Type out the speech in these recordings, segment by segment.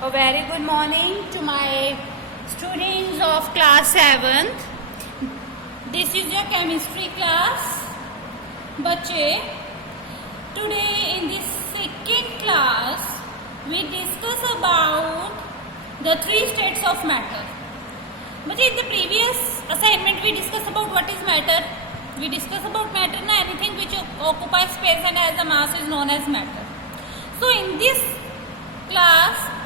A very good morning to my students of class 7th. This is your chemistry class. बच्चे, today in this second class we discuss about the three states of matter. बच्चे, in the previous assignment we discuss about what is matter. We discuss about matter na anything which occupies space and has a mass is known as matter. So in this class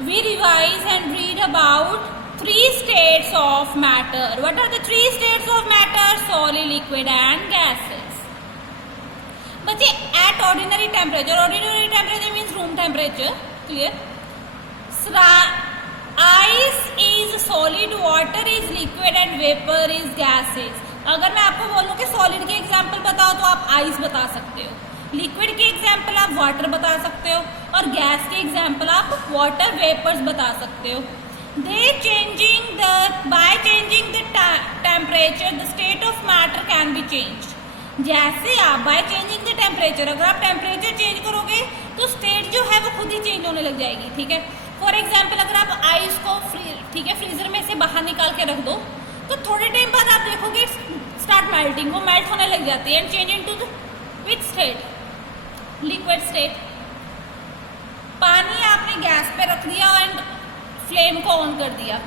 we revise and read about three states of matter. What are the three states of matter? Solid, liquid and gases. But at ordinary temperature means room temperature, clear? Ice is solid, water is liquid and vapor is gases. अगर मैं आपको बोलूं कि solid के example बताओ तो आप ice बता सकते हो, लिक्विड के एग्जाम्पल आप वाटर बता सकते हो और गैस के एग्जाम्पल आप वाटर वेपर्स बता सकते हो. By changing the temperature the state of matter can be changed. जैसे आप by changing the temperature, अगर आप टेम्परेचर चेंज करोगे तो स्टेट जो है वो खुद ही चेंज होने लग जाएगी. ठीक है, फॉर एग्जाम्पल अगर आप आइस को फ्रीजर में से बाहर निकाल के रख दो तो थोड़े टाइम बाद आप देखोगे स्टार्ट मेल्टिंग, वो मेल्ट होने लग जाती है and change into which state? Liquid state. पानी आपने गैस पे रख दिया एंड फ्लेम को ऑन कर दिया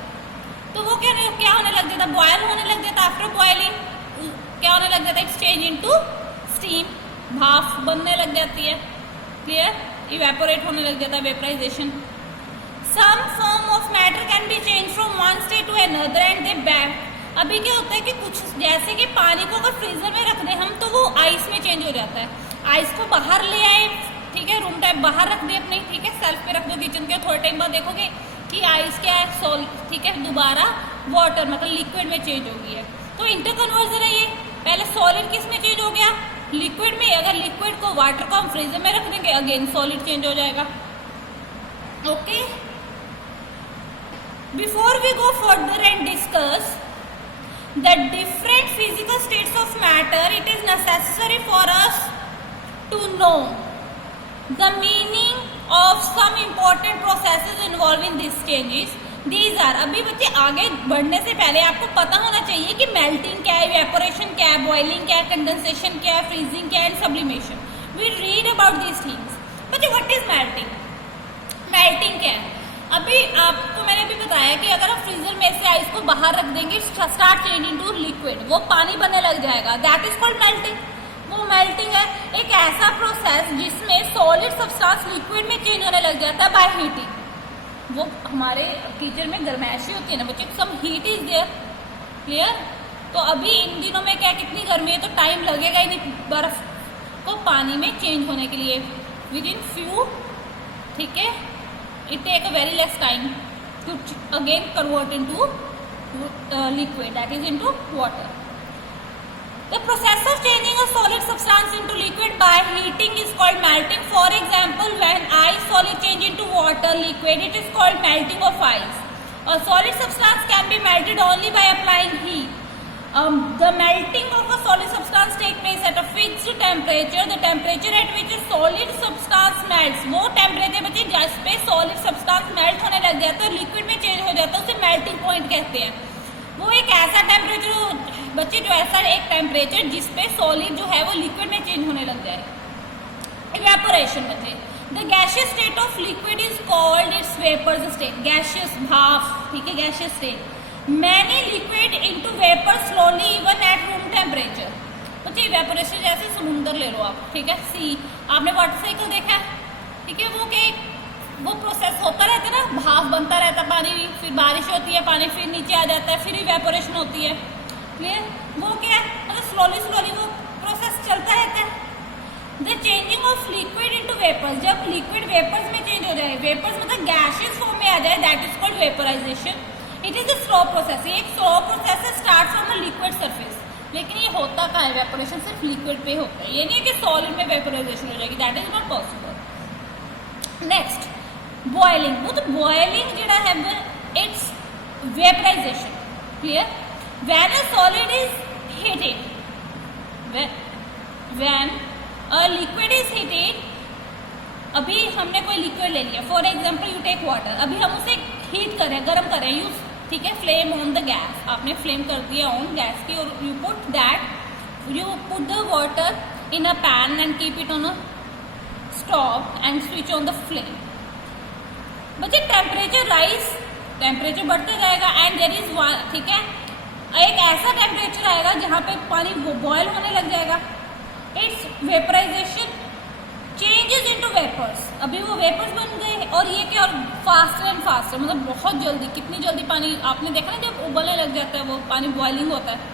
तो वो क्या होने लग जाता? बॉयल होने लग जाता. आफ्टर बॉइलिंग क्या होने लग जाता है? एक्सचेंज इनटू स्टीम, भाप बनने लग जाती है. क्लियर? इवेपोरेट होने लग जाता है, vaporisation. Some form of matter can be change from one state to another and they back. अभी क्या होता है कि कुछ जैसे कि पानी को अगर फ्रीजर में रख दें हम तो वो आइस में चेंज हो जाता है. आइस को बाहर ले आए, ठीक है, रूम टाइप बाहर रख दे अपने, ठीक है, सेल्फ पे रख दो किचन के. थोड़े टाइम बाद देखोगे कि आइस क्या है? सॉल्ट, ठीक है, दोबारा वाटर मतलब लिक्विड में चेंज हो गई है. तो इंटर कन्वर्जन है ये. पहले सॉलिड किस में चेंज हो गया? लिक्विड में. अगर लिक्विड को वाटर को हम फ्रीजर में रख देंगे अगेन सॉलिड चेंज हो जाएगा. Okay, before we go further and discuss the different physical states of matter, it is necessary for us to know the meaning of some important processes involving these changes. These are, अभी बच्चे आगे बढ़ने से पहले आपको पता होना चाहिए कि मेल्टिंग क्या है, इवेपोरेशन क्या है, बॉइलिंग क्या है, कंडेंसेशन क्या है, फ्रीजिंग क्या है and sublimation. We read about these things. बच्चे, व्हाट इज मेल्टिंग? मेल्टिंग क्या है? अभी आपको मैंने भी बताया कि अगर आप फ्रीजर में से आइस को बाहर रख देंगे स्टार्ट चेंज इनटू लिक्विड, वो पानी बनने लग जाएगा. That is called melting. वो मेल्टिंग है एक ऐसा प्रोसेस जिसमें सॉलिड सब्सटेंस लिक्विड में चेंज होने लग जाता है बाय हीटिंग. वो हमारे किचन में गर्माइशी होती है ना बच्चे, some heat is there. Clear? तो अभी इन दिनों में क्या कितनी गर्मी है तो टाइम लगेगा ही नहीं बर्फ को पानी में चेंज होने के लिए. विद इन फ्यू, ठीक है, it take a very less time to again convert into liquid, that is into water. The process of changing a solid substance into liquid by heating is called melting. For example, when ice solid change into water liquid, it is called melting of ice. A solid substance can be melted only by applying heat. The melting of a solid substance takes place at a fixed temperature. The temperature at which a solid substance melts, वो temperature बच्चे जिस पे solid substance melt होने लग जाता है, liquid में change हो जाता है, उसे मेल्टिंग पॉइंट कहते हैं. वो एक ऐसा टेम्परेचर बच्चे जो ऐसा एक टेम्परेचर जिस पे सॉलिड जो है वो लिक्विड में चेंज होने लग जाए. इवेपोरेशन बच्चे, the gaseous state of liquid is called its vapours state. Gaseous, भाप, ठीक है, gaseous state. Many liquid into vapor slowly even at room temperature. बच्चे, इवेपोरेशन जैसे समुंदर ले लो आप, ठीक है, सी. आपने वाटर साइकिल देखा है, ठीक है, वो क्या वो प्रोसेस होता रहता है ना, भाप बनता रहता है पानी, फिर बारिश होती है, पानी फिर नीचे आ जाता है, फिर इवेपोरेशन होती है. क्लियर? वो क्या है मतलब स्लोली वो प्रोसेस चलता रहता है. The changing of liquid into vapours, जब लिक्विड वेपर्स में चेंज हो जाए, वेपर्स मतलब गैसियस फॉर्म में आ जाए, that is called vaporisation. It is a slow process. ये एक स्लो प्रोसेस है, start from a liquid surface. लेकिन ये होता कहाँ है? वेपोरेशन सिर्फ लिक्विड पे होता है. ये नहीं है कि सॉलिड में वेपोराइजेशन हो जाएगी, that is not possible. Next, boiling. वो तो बॉइलिंग जो है it's vaporisation. Clear? When a solid is heated, when a liquid is heated अभी हमने कोई लिक्विड ले लिया, for example you take water, अभी हम उसे हीट करें, गर्म करें, यूज, ठीक है, फ्लेम ऑन द गैस, आपने फ्लेम कर दिया ऑन गैस की, और you put the water in a pan and keep it on a stove and switch on the flame. बच्चे टेम्परेचर राइज, टेम्परेचर बढ़ते जाएगा एंड देयर इज, ठीक है, एक ऐसा टेम्परेचर आएगा जहाँ पे पानी बॉयल होने लग जाएगा। It's vaporisation changes into vapours, अभी वो वेपर्स बन गए, और ये क्या, और फास्टर एंड फास्टर, मतलब बहुत जल्दी, कितनी जल्दी पानी, आपने देखा ना जब उबलने लग जाता है वो पानी, बॉइलिंग होता है।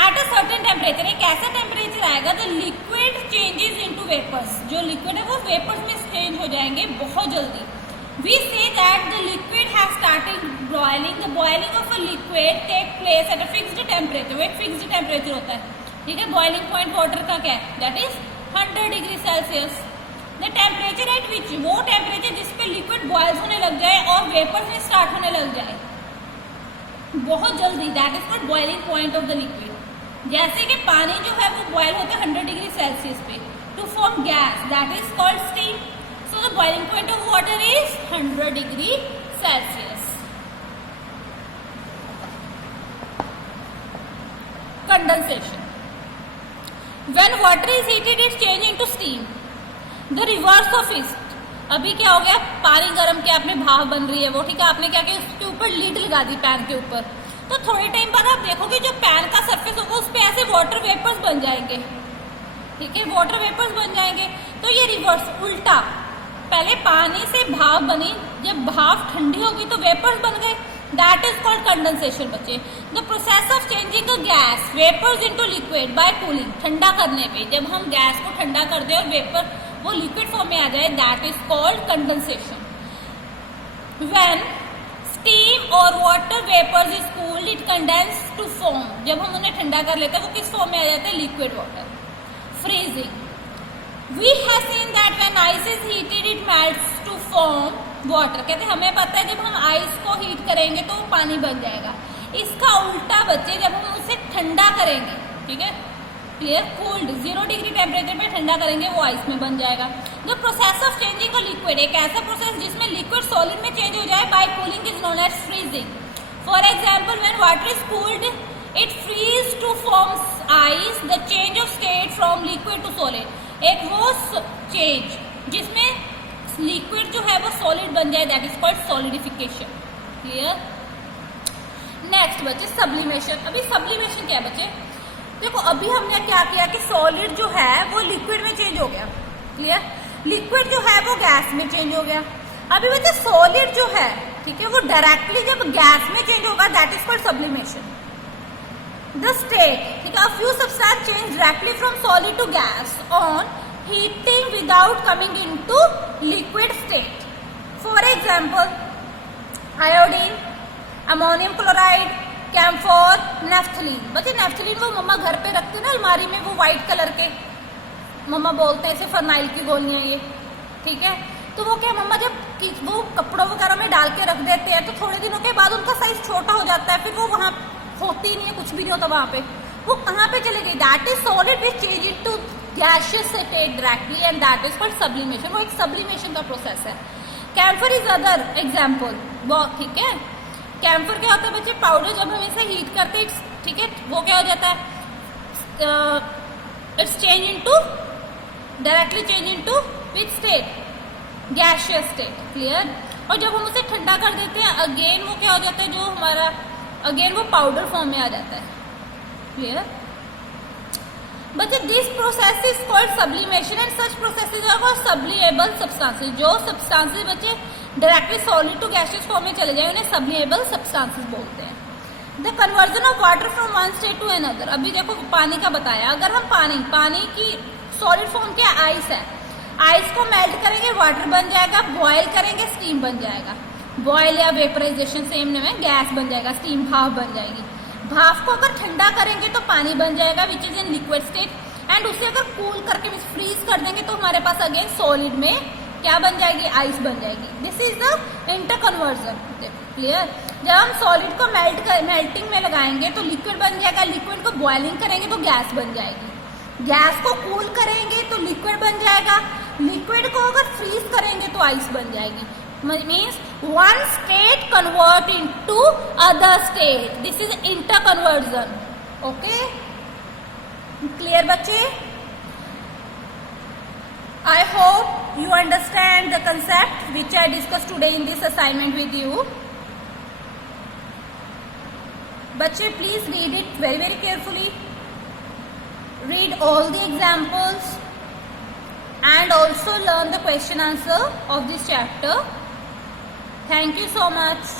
एट अ सर्टेन टेम्परेचर, एक ऐसा टेम्परेचर आएगा the liquid changes into vapours, जो लिक्विड है वो वेपर्स में चेंज हो जाएंगे बहुत जल्दी। We say that the liquid has started boiling, the boiling of a liquid take place at a fixed temperature, वो एक फिक्स्ड टेम्परेचर होता है, ठीक है। बॉइलिंग पॉइंट वाटर का क्या है, that is 100 degree Celsius. The temperature at विच, वो टेम्परेचर जिसपे लिक्विड बॉयल होने लग जाए और वेपर्स में स्टार्ट होने लग जाए बहुत जल्दी, that is called boiling point of the liquid. जैसे कि पानी जो है वो बॉयल होता है 100 डिग्री सेल्सियस पे to form gas, that is called steam. So the boiling point of water is 100 degree Celsius. Condensation, when water is heated it change into steam, the reverse of it. अभी क्या हो गया, पानी गर्म किया आपने, भाप बन रही है वो, ठीक है, आपने क्या किया, उसके ऊपर लीड लगा दी पैन के ऊपर, तो थोड़े टाइम बाद आप देखोगे जो पैन का सरफेस होगा उस पे ऐसे वाटर वेपर्स बन जाएंगे, ठीक है, वाटर वेपर्स बन जाएंगे। तो ये रिवर्स, उल्टा, पहले पानी से भाप बनी, जब भाप ठंडी होगी तो वेपर्स बन गए, दैट इज कॉल्ड कंडेंसेशन। बच्चे, the process of changing a gas vapours into liquid by cooling, ठंडा करने पे, जब हम गैस को ठंडा कर दे और वेपर वो लिक्विड फॉर्म में आ जाए, that is called condensation. When steam और water vapours is cooled it condense to form, जब हम उन्हें ठंडा कर लेते हैं वो किस फॉर्म में आ जाते हैं, liquid water. Freezing, we have seen that when ice is heated it melts to form water, कहते हैं हमें पता है जब हम आइस को हीट करेंगे तो वो पानी बन जाएगा। इसका उल्टा बच्चे, जब हम उसे ठंडा करेंगे, ठीक है, क्लियर, कूल्ड 0 डिग्री टेम्परेचर पे ठंडा करेंगे वो आइस में बन जाएगा। The process of changing a liquid, एक ऐसा प्रोसेस जिसमें लिक्विड सॉलिड में चेंज हो जाए by cooling is known as freezing. For example when water is cooled it freeze to form ice, the change of state from liquid to solid, एक वो change जिसमें liquid जो है वो सॉलिड बन जाए, that is called solidification. Clear. Next बच्चे sublimation. अभी सब्लिमेशन क्या है बच्चे, देखो अभी हमने क्या किया कि सॉलिड जो है वो लिक्विड में चेंज हो गया, क्लियर, लिक्विड जो है वो गैस में चेंज हो गया। अभी बच्चे सॉलिड जो है, ठीक है, वो डायरेक्टली जब गैस में चेंज होगा that is called sublimation. The state, ठीक है, a few substance change directly from solid to gas on heating without coming into liquid state. For example iodine, ammonium chloride, camphor, naphthalene. बच्चे naphthalene वो मम्मा घर पे रखते हैं ना अलमारी में, वो व्हाइट कलर के, मम्मा बोलते हैं इसे फरनाइल की गोलियां ये, ठीक है। तो वो क्या मम्मा जब वो कपड़ों वगैरह में डाल के रख देते हैं तो थोड़े दिनों के बाद उनका साइज छोटा हो जाता है, फिर वो वहां होती ही नहीं है, कुछ भी नहीं होता वहां पे, वो कहाँ पे चले गई, that is solid which change into gaseous state directly and that is called sublimation. वो एक सब्लिमेशन का प्रोसेस है। कैम्फर इज अदर एग्जाम्पल, ठीक है। कैम्फर क्या होता है बच्चे, पाउडर जब हम इसे हीट करते हैं, ठीक है, वो क्या हो जाता है, it's change into, directly change into which state, gaseous state, clear. और जब हम उसे ठंडा कर देते हैं अगेन वो क्या हो जाता है, जो हमारा अगेन वो पाउडर फॉर्म में आ जाता है, क्लियर। बच्चे this process is called sublimation and such processes are called sublimable substances. जो सब्सटेंसेस बच्चे directly solid to gaseous form में चले जाए उन्हें सब्लिएबल सब्सटेंसेस बोलते हैं। The conversion of water from one state to another. अभी देखो पानी का बताया, अगर हम पानी की सॉलिड फॉर्म क्या आइस है, आइस को मेल्ट करेंगे वाटर बन जाएगा, बॉयल करेंगे स्टीम बन जाएगा, बॉयल या वेपराइजेशन सेम नेम है, गैस बन जाएगा, स्टीम भाप बन जाएगी। भाप को अगर ठंडा करेंगे तो पानी बन जाएगा which is in liquid state and उसे अगर कूल करके फ्रीज कर देंगे तो हमारे पास अगेन सॉलिड में क्या बन जाएगी, आइस बन जाएगी। This is the inter conversion, clear. जब हम सॉलिड को मेल्टिंग में लगाएंगे तो लिक्विड बन जाएगा, लिक्विड को बॉइलिंग करेंगे तो गैस बन जाएगी, गैस को कूल करेंगे तो लिक्विड बन जाएगा, लिक्विड को अगर फ्रीज ट्वाइस बन जाएगी. Means one state convert into other state. This is inter conversion. Okay, clear बच्चे? I hope you understand the concept which I discussed today in this assignment with you. बच्चे, please read it very carefully. Read all the examples and also learn the question answer of this chapter. Thank you so much.